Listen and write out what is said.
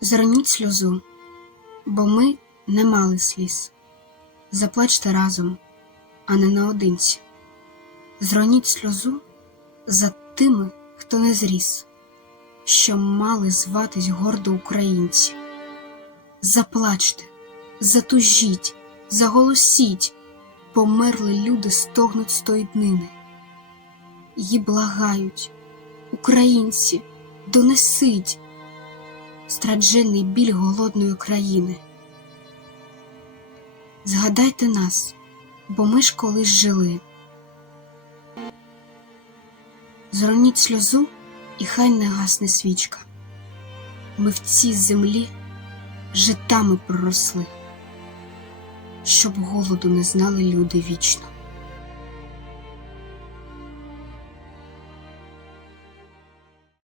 Зроніть сльозу, бо ми не мали сліз. Заплачте разом, а не наодинці. Зроніть сльозу за тими, хто не зріс, що мали зватись гордо українці. Заплачте, затужіть, заголосіть, померли люди стогнуть з тої днини. Її благають, українці, донесить страджений біль голодної країни. Згадайте нас, бо ми ж колись жили. Зроніть сльозу, і хай не гасне свічка. Ми в цій землі житами проросли, щоб голоду не знали люди вічно.